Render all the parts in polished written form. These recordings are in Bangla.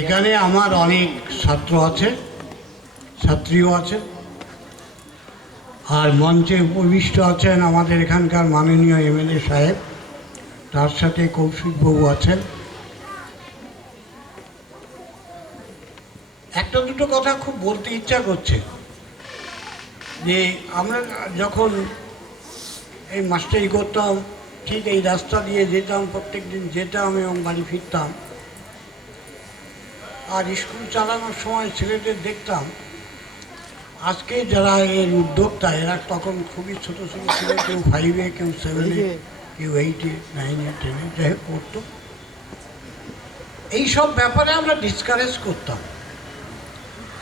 এখানে আমার অনেক ছাত্র আছে, ছাত্রীও আছে, আর মঞ্চে উপবিষ্ট আছেন আমাদের এখানকার মাননীয় এমএলএ সাহেব, তার সাথে কৌশিকবাবু আছেন। একটা দুটো কথা খুব বলতে ইচ্ছা করছে যে আমরা যখন এই মাস্টারি করতাম, ঠিক এই রাস্তা দিয়ে যেতাম, প্রত্যেক দিন যেতাম এবং বাড়ি ফিরতাম। আর স্কুল চালানোর সময় ছেলেদের দেখতাম, আজকে যারা এর উদ্যোক্তা এরা তখন খুবই ছোটো ছোটো ছিল, কেউ 5-এ, কেউ 7-এ, কেউ 8-এ, 9-এ, 10-এ যাই হোক পড়তো। এইসব ব্যাপারে আমরা ডিসকারেজ করতাম।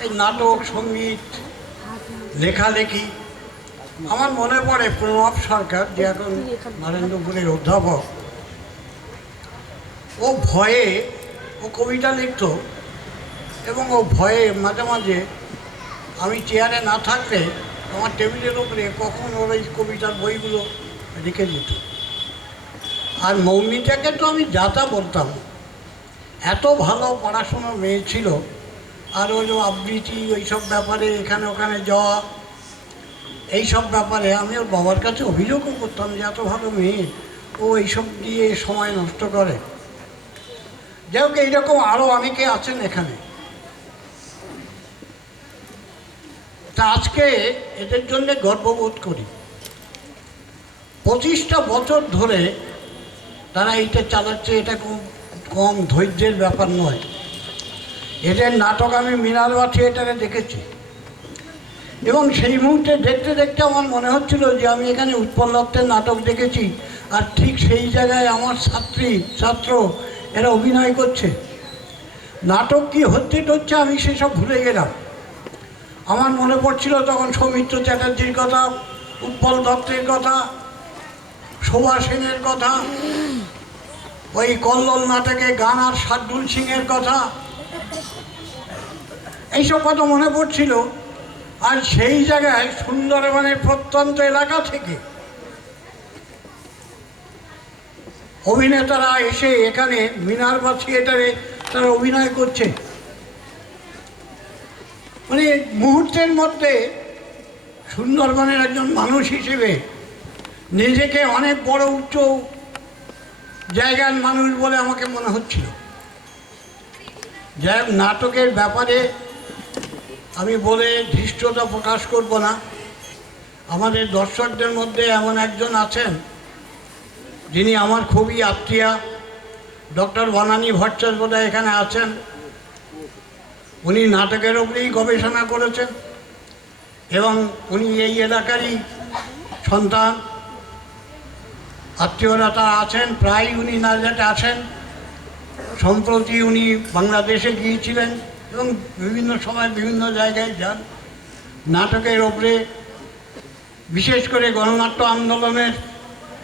এই নাটক, সঙ্গীত, লেখালেখি। আমার মনে পড়ে প্রণব সরকার, যে এখন নরেন্দ্রপুরের অধ্যাপক, ও ভয়ে ও কবিতা লিখত এবং ও ভয়ে মাঝে মাঝে আমি চেয়ারে না থাকলে আমার টেবিলের উপরে কখন ওর এই কবিতার বইগুলো রেখে দিত। আর মৌমিতাকে তো আমি যাতা বলতাম, এত ভালো পড়াশোনার মেয়ে ছিল। আর ওই আবৃত্তি, ওইসব ব্যাপারে এখানে ওখানে যাওয়া, এইসব ব্যাপারে আমি ওর বাবার কাছে অভিযোগও করতাম যে এত ভালো মেয়ে, ও এইসব দিয়ে সময় নষ্ট করে। যাই হোক, এইরকম আরও অনেকে আছেন এখানে। তা আজকে এদের জন্য গর্ববোধ করি। 25টা বছর ধরে তারা এইটা চালাচ্ছে, এটা কম ধৈর্যের ব্যাপার নয়। এদের নাটক আমি মিনারবা থিয়েটারে দেখেছি এবং সেই মুহূর্তে দেখতে দেখতে আমার মনে হচ্ছিল যে আমি এখানে উৎপল দত্তের নাটক দেখেছি, আর ঠিক সেই জায়গায় আমার ছাত্র এরা অভিনয় করছে। নাটক কি হচ্ছে আমি সেসব ভুলে গেলাম। আমার মনে পড়ছিল তখন সৌমিত্র চ্যাটার্জির কথা, উৎপল দত্তের কথা, শোভা সেনের কথা, ওই কল্লোল নাটকে গান আর শার্দুল সিংয়ের কথা, এইসব কথা মনে পড়ছিল। আর সেই জায়গায় সুন্দরবনের প্রত্যন্ত এলাকা থেকে অভিনেতারা এসে এখানে মিনারবা থিয়েটারে তারা অভিনয় করছে। মানে মুহূর্তের মধ্যে সুন্দরবনের একজন মানুষ হিসেবে নিজেকে অনেক বড় উচ্চ জায়গার মানুষ বলে আমাকে মনে হচ্ছিল। যাই হোক, নাটকের ব্যাপারে আমি বলে ধৃষ্টতা প্রকাশ করব না। আমাদের দর্শকদের মধ্যে এমন একজন আছেন যিনি আমার খুবই আত্মীয়া, ডক্টর বনানী ভট্টাচার্য এখানে আছেন। উনি নাটকের উপরেই গবেষণা করেছেন এবং উনি এই এলাকারই সন্তান। আত্মীয়রা তারা আছেন, প্রায় উনি নাটকে আসেন। সম্প্রতি উনি বাংলাদেশে গিয়েছিলেন এবং বিভিন্ন সময় বিভিন্ন জায়গায় যান। নাটকের ওপরে বিশেষ করে গণনাট্য আন্দোলনের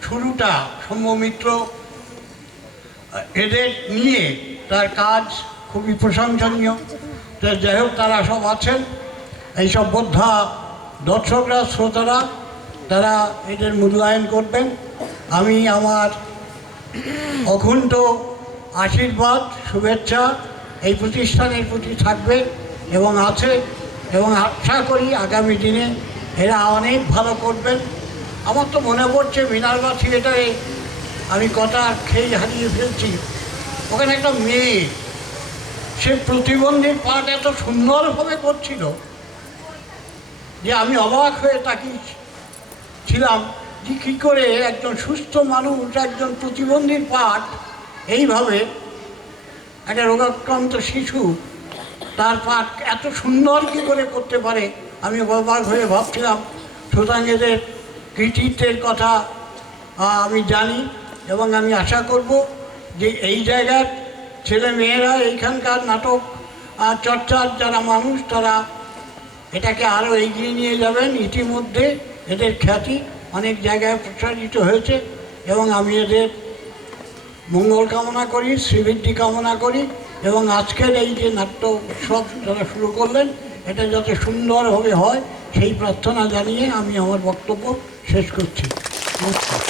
শুরুটা সৌম্য মিত্র, এদের নিয়ে তার কাজ খুবই প্রশংসনীয়। যাই হোক, তারা সব আছেন, এইসব বোদ্ধা দর্শকরা, শ্রোতারা, তারা এদের মূল্যায়ন করবেন। আমি আমার অকুণ্ঠ আশীর্বাদ, শুভেচ্ছা এই প্রতিষ্ঠানের প্রতি থাকবে এবং আছে, এবং আশা করি আগামী দিনে এরা অনেক ভালো করবেন। আমার তো মনে পড়ছে মিনারবা থিয়েটারে আমি কথা খেয়ে হারিয়ে ফেলছি, ওখানে একটা মেয়ে, সে প্রতিবন্ধীর পাঠ এত সুন্দরভাবে করছিল যে আমি অবাক হয়ে তাকিয়েছিলাম যে কী করে একজন সুস্থ মানুষ, একজন প্রতিবন্ধীর পাঠ এইভাবে, একটা রোগাক্রান্ত শিশু তার পাঠ এত সুন্দর কী করে করতে পারে। আমি অবাক হয়ে ভাবছিলাম। সুতরাং এদের কৃতিত্বের কথা আমি জানি এবং আমি আশা করব যে এই জায়গার ছেলে মেয়েরা, এইখানকার নাটক চর্চার যারা মানুষ, তারা এটাকে আরও এগিয়ে নিয়ে যাবেন। ইতিমধ্যে এদের খ্যাতি অনেক জায়গায় প্রসারিত হয়েছে এবং আমি এদের মঙ্গল কামনা করি, শ্রীবৃদ্ধি কামনা করি এবং আজকের এই যে নাট্য উৎসব যারা শুরু করলেন, এটা যাতে সুন্দরভাবে হয় সেই প্রার্থনা জানিয়ে আমি আমার বক্তব্য শেষ করছি। নমস্কার।